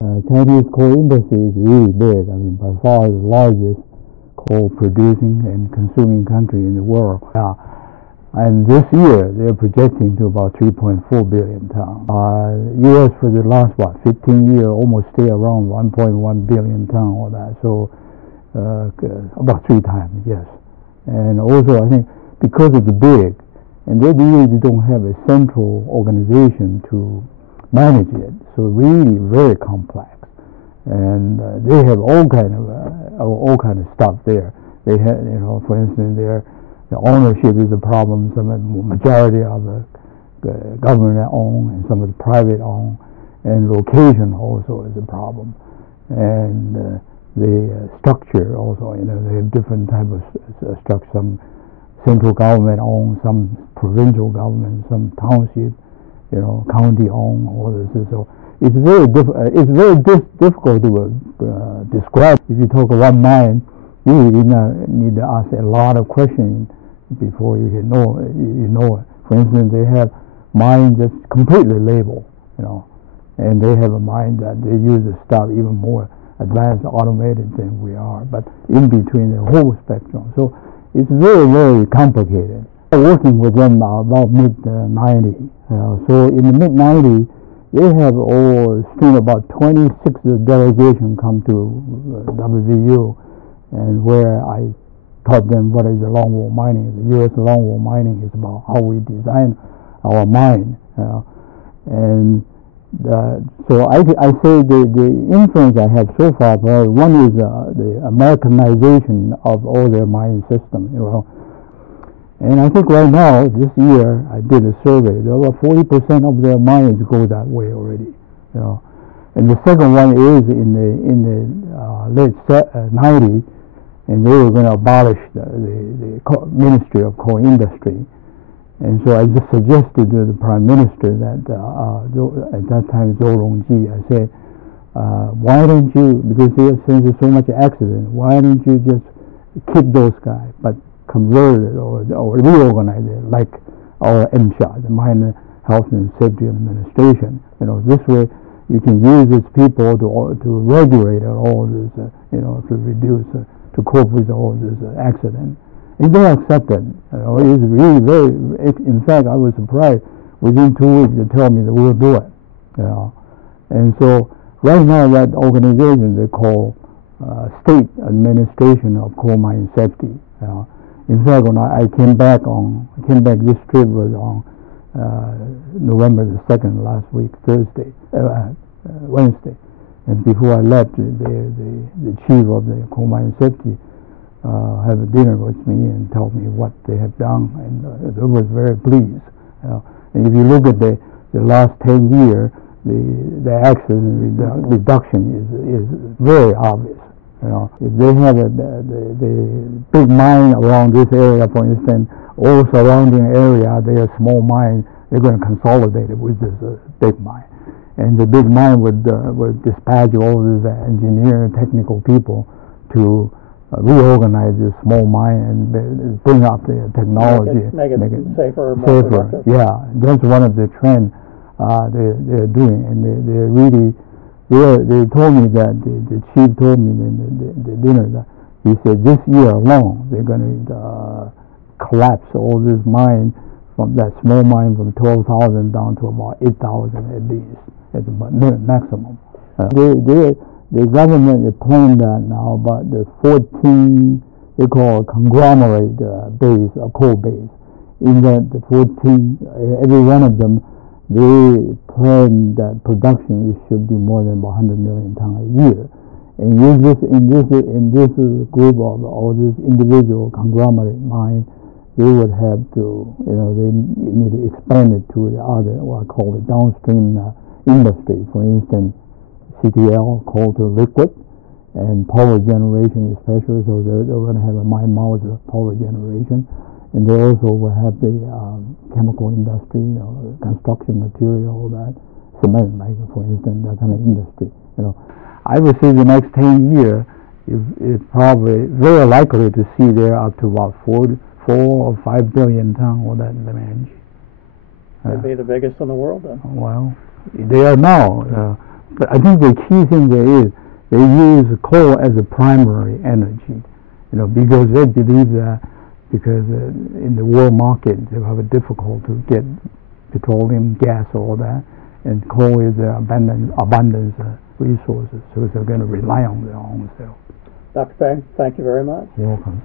Chinese coal industry is really big. I mean, by far the largest coal producing and consuming country in the world. And this year they're projecting to about 3.4 billion tons. U.S. for the last 15 years almost stay around 1.1 billion tons or that. So about 3 times, yes. And also I think because it's big, and they really don't have a central organization to manage it, so really very complex. And they have all kind of stuff there. They have, for instance, the ownership is a problem. Some of the majority of the government owned and some of the private owned, and location also is a problem. And the structure also, they have different type of structure. Some central government owned, some provincial government, some township, county owned. All this. So it's very difficult to describe. If you talk about mine, you really need to ask a lot of questions before you can know it. For instance, they have mine that's completely labeled, and they have a mine that they use the stuff even more advanced, automated than we are, but in between the whole spectrum. So it's very, very complicated. I'm working with them about mid-90. So in the mid-90, they have still about 26 delegations come to WVU, and where I taught them what is the longwall mining. The U.S. longwall mining is about how we design our mine. And so I say the influence I have so far, one is the Americanization of all their mine system. And I think right now, this year, I did a survey. Over 40% of their mines go that way already. And the second one is in the late 90s, and they were going to abolish the Ministry of Coal Industry. And so I just suggested to the Prime Minister that at that time, Zhou Rongji, I said, why don't you, because since there's so much accident, why don't you just keep those guys, but convert it or reorganize it like our MSHA, the Mine Health and Safety Administration. This way you can use these people to regulate all this, to reduce, to cope with all this accident. And they accepted. It's really very. In fact, I was surprised. Within 2 weeks, they tell me that we'll do it. And so right now, that organization they call State Administration of Coal Mine Safety. In fact, when I came back, this trip was on November the 2nd, last week, Wednesday. And before I left, the chief of the Coal Mine Safety have a dinner with me and told me what they have done, and I was very pleased. And if you look at the last 10 years, the accident reduction is very obvious. If they have the big mine around this area, for instance, all surrounding area, they are small mines, they're going to consolidate it with this big mine. And the big mine would dispatch all these engineer, technical people to reorganize this small mine and bring up the technology. Make it safer, more safer. productive. Yeah, that's one of the trends they're doing, and they really. They told me that the chief told me in the dinner that he said this year alone they're going to collapse all this mine from that small mine from 12,000 down to about 8,000 at least at the maximum. The government is planning that now, but the 14 they call conglomerate base, a coal base. In that the 14, every one of them. They plan that production should be more than 100 million tons a year, and in this group of all these individual conglomerate mines, they would have to, they need to expand it to the other, what I call the downstream industry. For instance, CTL, coal to liquid, and power generation especially. So they're going to have a mine mouth power generation. And they also will have the chemical industry, construction material, that cement, like for instance, that kind of industry. I would say the next 10 years, it's probably very likely to see there up to about 4 or 5 billion tons of that demand. They'd be the biggest in the world then. Well, they are now. But I think the key thing there is they use coal as a primary energy, because they believe that because in the world market they have a difficult to get petroleum, gas, all that, and coal is an abundance resources, so they're going to rely on their own self. Dr. Peng, thank you very much. You're welcome.